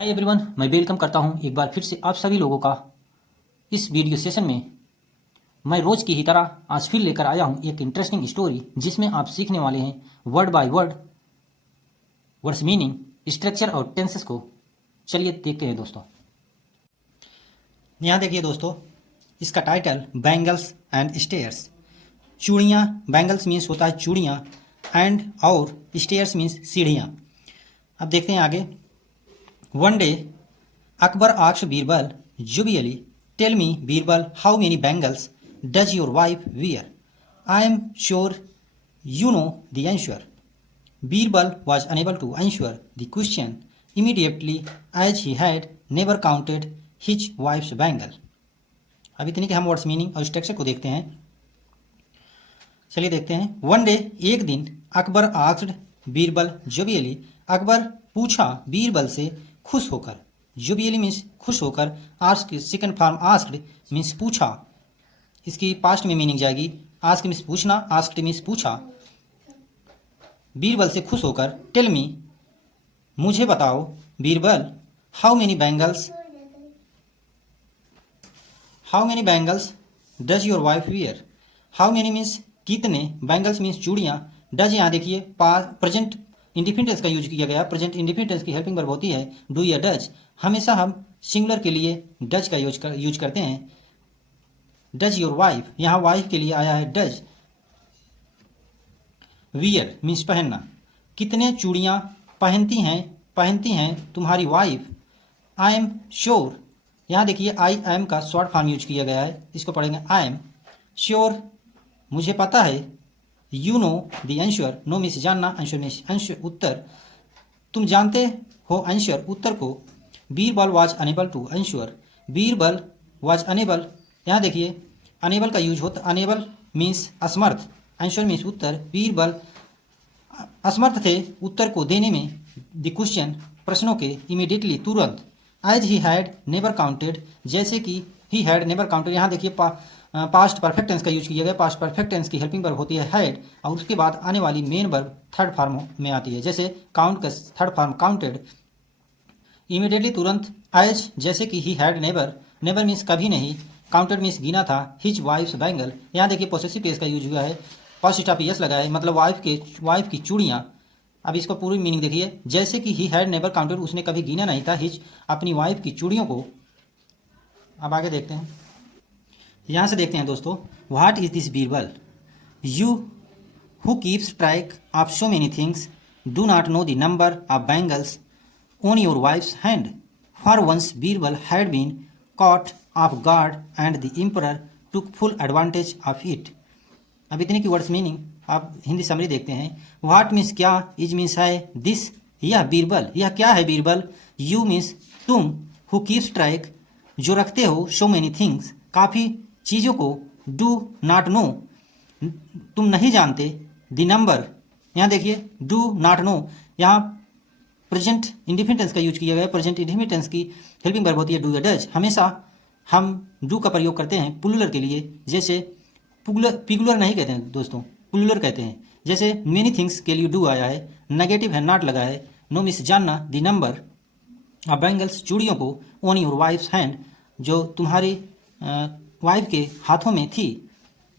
Hi everyone, मैं welcome करता हूं एक बार फिर से आप सभी लोगों का इस वीडियो सेशन में। मैं रोज की ही तरह आज फिर लेकर आया हूं एक इंटरेस्टिंग स्टोरी जिसमें आप सीखने वाले हैं word by word, words meaning, structure और टेंसेस को। चलिए देखते हैं दोस्तों। यहाँ देखिए दोस्तों, इसका टाइटल बैंगल्स एंड स्टेयर्स। चूड़ियाँ, बैंगल्स मीन्स होता है चूड़ियाँ, एंड और स्टेयर्स मीन्स सीढ़ियाँ। अब देखते हैं आगे। One day Akbar asked Birbal jovially, "Tell me, Birbal, how many bangles does your wife wear? I am sure you know the answer." Birbal was unable to answer the question immediately as he had never counted his wife's bangle. अब इतनी कि हम words meaning और structure को देखते हैं। चलिए देखते हैं। वन डे, एक दिन, अकबर आस्क्ड बीरबल जोवियली, अकबर पूछा बीरबल से खुश होकर। जोवियली मीन्स खुश होकर, asked second form asked means पूछा, इसकी पास्ट में मीनिंग जाएगी। आस्क मीन्स पूछना, आस्क्ड मीन्स पूछा। बीरबल से खुश होकर, टेल मी मुझे बताओ, Birbal, how many bangles does your wife wear. How many means कितने, बैंगल्स मीन्स चूड़ियाँ, डज यहाँ देखिए प्रेजेंट इंडिफिनिटेंस का यूज किया गया। प्रेजेंट इंडिफिनिटेंस की हेल्पिंग वर्ब होती है डू या डज। हमेशा हम सिंगुलर के लिए डज का यूज करते हैं। डज योर वाइफ, यहाँ वाइफ के लिए आया है डज। वियर मीन्स पहनना, कितने चूड़ियाँ पहनती हैं तुम्हारी वाइफ। आई एम श्योर, यहाँ देखिए आई एम का शॉर्ट फॉर्म यूज किया गया है, इसको पढ़ेंगे आई एम श्योर, मुझे पता है। You know the answer, know means जानना, आंसर मीन्स आंसर उत्तर, तुम जानते हो आंसर उत्तर को। Birbal was unable to answer, Birbal was unable, यहाँ देखिए अनेबल का यूज होता, अनेबल मीन्स असमर्थ, आंसर मीन्स उत्तर। बीरबल असमर्थ थे उत्तर को देने में द क्वेश्चन प्रश्नों के, इमीडिएटली तुरंत। As he had never counted, जैसे कि ही हैड नेवर काउंटेड, यहाँ देखिए पास्ट परफेक्ट टेंस का यूज किया गया। पास्ट परफेक्ट टेंस की हेल्पिंग वर्ब होती है हैड, और उसके बाद आने वाली मेन वर्ब थर्ड फॉर्म में आती है। जैसे काउंट का थर्ड फॉर्म काउंटेड, इमीडिएटली तुरंत। एज जैसे कि he had never, never means कभी नहीं, काउंटेड मीन्स गिना था, हिज वाइफ्स बैंगल, यहाँ देखिए पोसेसिव केस का यूज हुआ है, फर्स्ट स्टॉप यस लगा है, मतलब वाइफ की चूड़ियाँ। अब इसको पूरी मीनिंग देखिए, जैसे कि ही हैड नेवर काउंटेड, उसने कभी गिना नहीं था, हिज अपनी वाइफ की चूड़ियों को। अब आगे देखते हैं, यहाँ से देखते हैं दोस्तों। What is this Birbal, you who keeps track of so many things do not know the number of bangles on your wife's hand. For once Birbal had been caught off guard and the emperor took full advantage of it. अब इतने की words meaning आप Hindi summary देखते हैं। What means क्या, is means है, this यह बीरबल, यह क्या है बीरबल, यू मीन्स तुम, हु कीप्स ट्रैक जो रखते हो, सो मेनी थिंग्स काफ़ी चीज़ों को, डू नॉट नो तुम नहीं जानते, द नंबर, यहाँ देखिए डू नॉट नो, यहाँ प्रेजेंट इंडिफिनिटेंस का यूज किया गया है। प्रेजेंट इंडिफिनिटेंस की हेल्पिंग वर्ब होती है डू या डज। हमेशा हम डू का प्रयोग करते हैं पुलुलर के लिए, जैसे पिगुलर नहीं कहते हैं दोस्तों, पुलुलर कहते हैं। जैसे मेनी थिंग्स के लिए डू आया है, नेगेटिव है नॉट लगा है, नो मिस जानना, द नंबर ऑफ बैंगल्स चूड़ियों को, ऑन योर वाइफ्स हैंड जो तुम्हारी वाइफ के हाथों में थी।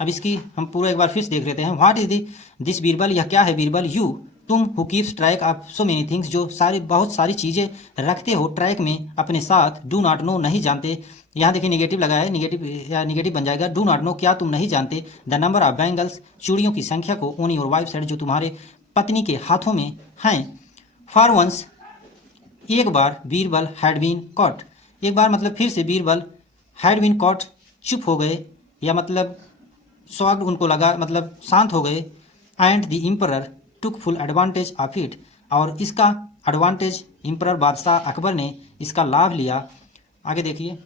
अब इसकी हम पूरा एक बार फिर से देख लेते हैं। व्हाट इज दिस बीरबल, यह क्या है बीरबल, यू तुम, who keeps track of so many things जो बहुत सारी चीज़ें रखते हो ट्रैक में अपने साथ, डू नॉट नो नहीं जानते, यहाँ देखिए निगेटिव लगा है, निगेटिव बन जाएगा, डू नॉट नो क्या तुम नहीं जानते, द नंबर ऑफ बैंगल्स चूड़ियों की संख्या को, ऑन योर वाइफ साइड जो तुम्हारे पत्नी के हाथों में हैं। फॉर वंस एक बार, बीरबल हैड बीन कॉट, एक बार मतलब फिर से, बीरबल हैड बीन कॉट चुप हो गए, या मतलब शॉक्ड उनको लगा, मतलब शांत हो गए। And the emperor took full advantage of it, और इसका एडवांटेज एम्परर बादशाह अकबर ने इसका लाभ लिया। आगे देखिए,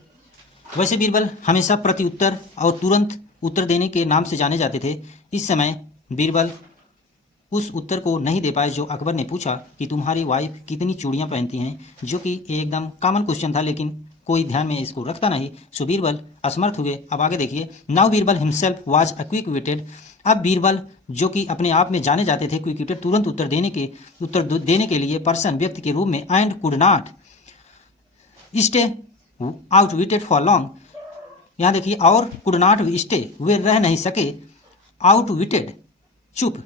वैसे बीरबल हमेशा प्रति उत्तर और तुरंत उत्तर देने के नाम से जाने जाते थे। इस समय बीरबल उस उत्तर को नहीं दे पाए जो अकबर ने पूछा कि तुम्हारी वाइफ कितनी चूड़ियाँ पहनती हैं, जो कि एकदम कॉमन क्वेश्चन था, लेकिन कोई ध्यान में इसको रखता नहीं, सो बीरबल असमर्थ हुए। अब आगे देखिए, now Birbal himself was quick witted, अब बीरबल जो कि अपने आप में जाने जाते थे क्विक विटेड, तुरंत उत्तर देने के लिए पर्सन व्यक्ति के रूप में, and could not stay out witted for long, यहाँ देखिए, और कुड नॉट स्टे, वे रह नहीं सके, आउट विटेड चुप,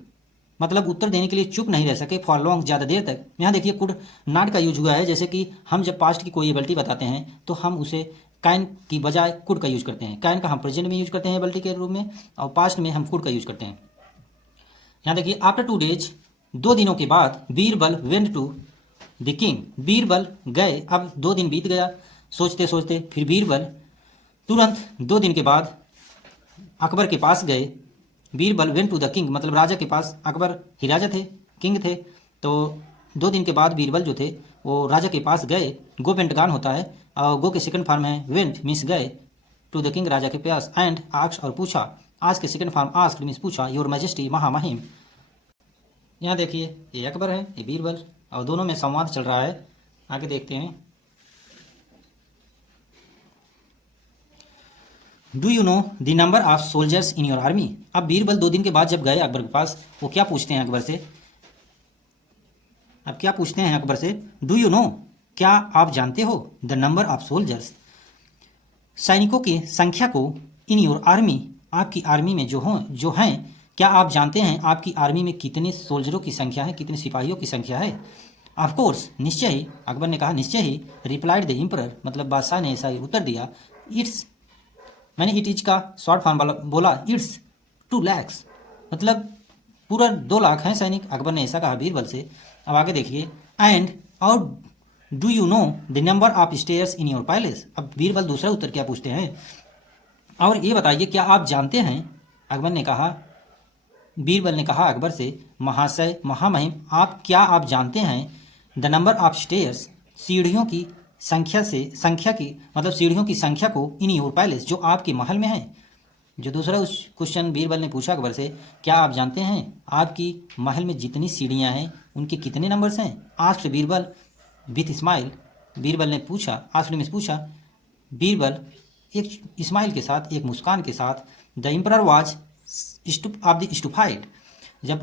मतलब उत्तर देने के लिए चुप नहीं रह सके, फॉर लॉन्ग ज़्यादा देर तक। यहाँ देखिए कुड नॉट का यूज हुआ है, जैसे कि हम जब पास्ट की कोई एबिलिटी बताते हैं तो हम उसे कैन की बजाय कुड का यूज करते हैं। कैन का हम प्रेजेंट में यूज करते हैं एबिलिटी के रूप में, और पास्ट में हम कुड का यूज करते हैं। यहाँ देखिए आफ्टर 2 days, 2 दिनों के बाद, Birbal went to the king, Birbal गए, अब 2 दिन बीत गया सोचते सोचते, फिर बीरबल तुरंत 2 दिन के बाद अकबर के पास गए। Birbal went to the king, मतलब राजा के पास, अकबर ही राजा थे, किंग थे, तो 2 दिन के बाद बीरबल जो थे वो राजा के पास गए। गो पेंटगान होता है, और गो के सेकंड फॉर्म है वेंट, मीन्स गए, टू द किंग राजा के पास, एंड आस्क्ड और पूछा, आज के सेकंड फॉर्म आस्क्ड मीन्स पूछा, योर मैजेस्टी महामहिम। यहाँ देखिए ये अकबर है, ये बीरबल, और दोनों में संवाद चल रहा है। आगे देखते हैं। Do you know the number of soldiers in your army. अब बीरबल 2 दिन के बाद जब गए अकबर के पास, वो क्या पूछते हैं अकबर से, अब क्या पूछते हैं अकबर से, डू यू नो, क्या आप जानते हो, द नंबर ऑफ सोल्जर्स, सैनिकों की संख्या को, इन योर आर्मी, आपकी आर्मी में जो हैं, क्या आप जानते हैं आपकी आर्मी में कितने सोल्जरों की संख्या है, कितने सिपाहियों की संख्या है। ऑफ कोर्स, निश्चय ही, अकबर ने कहा निश्चय ही, रिप्लाइड द एम्परर, मतलब बादशाह ने ऐसा ही उत्तर दिया, इट्स, मैंने इट इज का शॉर्ट फॉर्म बोला, इट्स 2 lakhs, मतलब पूरा 2 लाख हैं सैनिक, अकबर ने ऐसा कहा बीरबल से। अब आगे देखिए, एंड और do you know the number of stairs in your palace. अब बीरबल दूसरा उत्तर क्या पूछते हैं, और ये बताइए क्या आप जानते हैं, अकबर ने कहा, बीरबल ने कहा अकबर से, महाशय महामहिम, क्या आप जानते हैं, द नंबर ऑफ स्टेयर्स, सीढ़ियों की संख्या की, मतलब सीढ़ियों की संख्या को, इन योर पैलेस, जो आपके महल में है। जो दूसरा उस क्वेश्चन बीरबल ने पूछा अकबर से, क्या आप जानते हैं आपकी महल में जितनी सीढ़ियां हैं उनके कितने नंबर्स हैं। Asked Birbal with smile, Birbal ने पूछा, आस्क्ड में पूछा, बीरबल एक स्माइल के साथ, एक मुस्कान के साथ, the emperor was of the stupefied, जब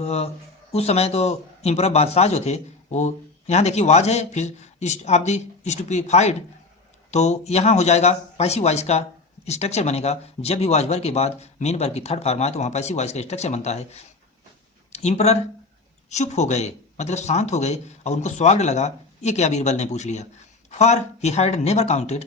उस समय तो एम्परर बादशाह जो थे वो, यहाँ देखिए वाज है, फिर ऑफ द स्टूपिफाइड, तो यहाँ हो जाएगा पैसिव वॉइस का स्ट्रक्चर बनेगा। जब भी वॉइस वर्ब के बाद मेन वर्ब की थर्ड फॉर्म आए तो वहाँ पैसिव वॉइस का स्ट्रक्चर बनता है। एम्परर चुप हो गए, मतलब शांत हो गए, और उनको स्वागत लगा। ये क्या बीरबल ने पूछ लिया। For he had never counted,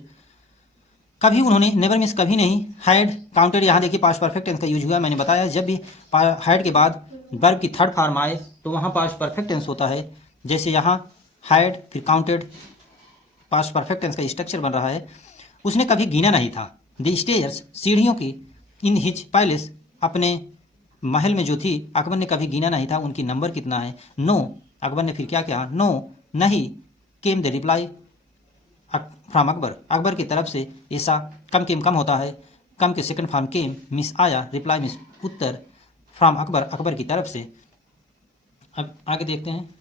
कभी उन्होंने, नेवर मीन्स कभी नहीं, हैड काउंटेड, यहाँ देखिए पास्ट परफेक्ट टेंस का यूज हुआ। मैंने बताया जब भी हैड के बाद वर्ब की थर्ड फॉर्म आए तो वहाँ पास्ट परफेक्ट टेंस होता है। जैसे यहाँ हैड फिर काउंटेड, पास्ट परफेक्ट टेंस का स्ट्रक्चर बन रहा है। उसने कभी गिना नहीं था। द स्टेयर्स, सीढ़ियों की, इन हिज पैलेस, अपने महल में जो थी, अकबर ने कभी गिना नहीं था उनकी नंबर कितना है। नो, अकबर ने फिर क्या कहा, नो नहीं, came the reply from Akbar, Akbar की तरफ से ऐसा, कम होता है, कम के सेकंड फॉर्म केम मिस आया, रिप्लाई मिस उत्तर, फ्रॉम अकबर, अकबर की तरफ से। अब आगे देखते हैं।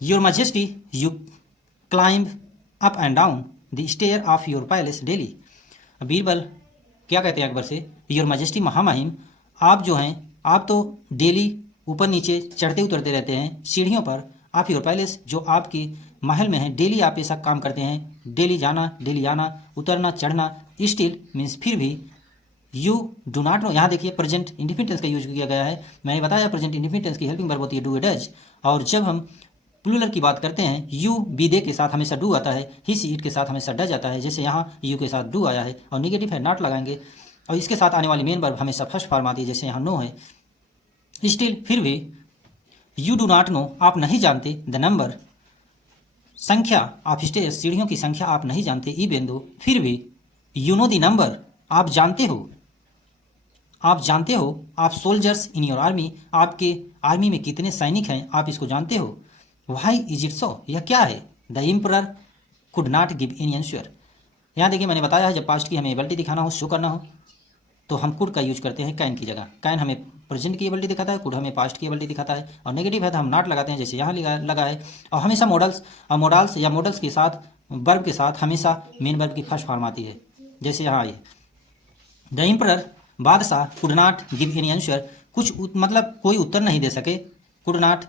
Your majesty, you climb up and down the stair of your palace daily. Birbal क्या कहते हैं अकबर से, योर मैजेस्टी महामहिम, आप जो हैं, आप तो डेली ऊपर नीचे चढ़ते उतरते रहते हैं सीढ़ियों पर, आप योर पैलेस, जो आपकी महल में है, डेली आप ऐसा काम करते हैं, डेली जाना डेली आना, उतरना चढ़ना। स्टिल मीन्स फिर भी, यू डू नॉट नो, यहाँ देखिए प्रेजेंट इंडिफिनिट का यूज किया गया है। मैंने बताया प्रेजेंट इंडिफिनिट की हेल्पिंग वर्ब होती है डू डज, और जब हम प्लूरल की बात करते हैं, यू बी दे के साथ हमेशा डू आता है, ही सी इट के साथ हमेशा डज आता है। जैसे यहाँ यू के साथ डू आया है, और निगेटिव है नॉट लगाएंगे, और इसके साथ आने वाली मेन वर्ब हमेशा फर्स्ट फॉर्म आती है, जैसे यहाँ नो है। स्टिल फिर भी, यू डू नॉट नो, आप नहीं जानते, द नंबर, संख्या, ऑफ स्टेयर्स, सीढ़ियों की संख्या आप नहीं जानते, ई बिंदु, फिर भी, यू नो द नंबर, आप जानते हो, आप सोल्जर्स इन योर आर्मी, आपके आर्मी में कितने सैनिक हैं, आप इसको जानते हो। वाई इज इट सो, यह क्या है। The emperor could not give any answer, यहाँ देखिए मैंने बताया है जब पास्ट की हमें एबिलिटी दिखाना हो, शो करना हो, तो हम कुड का यूज करते हैं कैन की जगह। कैन हमें प्रेजेंट की एबिलिटी दिखाता है, कुड हमें पास्ट की एबिलिटी दिखाता है, और नेगेटिव है तो हम नॉट लगाते हैं, जैसे यहाँ लगा है। और हमेशा मॉडल्स के साथ, वर्ब के साथ हमेशा मेन वर्ब की फर्स्ट फॉर्म आती है, जैसे यहाँ आई। द एम्परर, बादशाह, could not give any answer, मतलब कोई उत्तर नहीं दे सके, कुड नॉट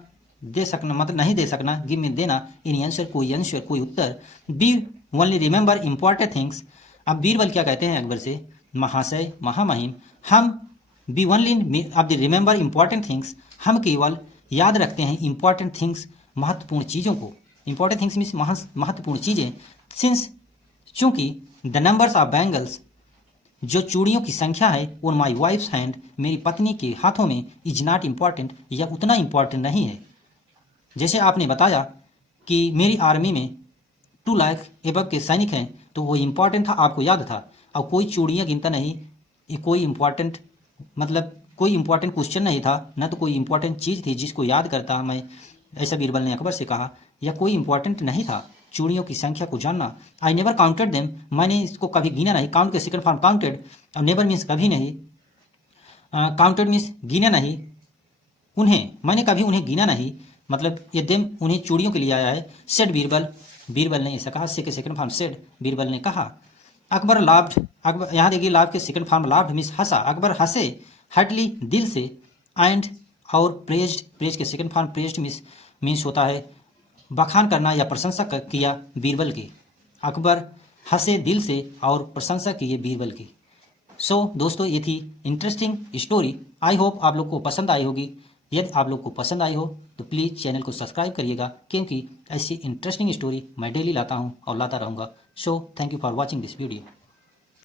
दे सकना मतलब नहीं दे सकना, गिव में देना, इन आंसर कोई उत्तर, be only remember important things. अब बीरबल क्या कहते हैं अकबर से, महाशय महामहिम, हम बी ओनली अब रिमेंबर इंपॉर्टेंट थिंग्स, हम केवल याद रखते हैं इंपॉर्टेंट थिंग्स, महत्वपूर्ण चीज़ों को। इंपॉर्टेंट थिंग्स मीन्स महत्वपूर्ण चीज़ें। सिंस चूंकि द नंबर्स ऑफ बैंगल्स, जो चूड़ियों की संख्या है, ऑन माई वाइफ्स हैंड, मेरी पत्नी के हाथों में, इज नॉट इम्पॉर्टेंट, यह उतना इम्पॉर्टेंट नहीं है। जैसे आपने बताया कि मेरी आर्मी में 2 लाख एबव के सैनिक हैं, तो वो इम्पॉर्टेंट था, आपको याद था। अब कोई चूड़ियाँ गिनता नहीं, ये कोई इम्पॉर्टेंट मतलब कोई इम्पॉर्टेंट क्वेश्चन नहीं था, न तो कोई इम्पॉर्टेंट चीज़ थी जिसको याद करता मैं, ऐसा बीरबल ने अकबर से कहा। यह कोई इम्पॉर्टेंट नहीं था चूड़ियों की संख्या को जानना। आई नेवर काउंटेड देम, मैंने इसको कभी गिना नहीं। काउंट के सेकंड फॉर्म काउंटेड, और नेवर मीन्स कभी नहीं, काउंटेड मीन्स गिना नहीं। उन्हें मैंने कभी उन्हें गिना नहीं, मतलब ये देम उन्हें चूड़ियों के लिए आया है। सेड बीरबल, बीरबल ने ऐसा कहा। से के सेकंड फॉर्म सेड, बीरबल ने कहा। अकबर लाफ्ड, अकबर यहाँ देखिए लाभ के सेकंड फॉर्म लाफ्ड मीन्स हंसा, अकबर हंसे, हार्टली दिल से, एंड और प्रेज्ड, प्रेज के सेकंड फॉर्म प्रेज्ड मीन्स होता है बखान करना या प्रशंसा किया बीरबल की। अकबर हंसे दिल से और प्रशंसा किए बीरबल की। सो दोस्तों, ये थी इंटरेस्टिंग स्टोरी। आई होप आप लोग को पसंद आई होगी। यदि आप लोग को पसंद आई हो तो प्लीज़ चैनल को सब्सक्राइब करिएगा, क्योंकि ऐसी इंटरेस्टिंग स्टोरी मैं डेली लाता हूँ और लाता रहूँगा। So thank you for watching this video.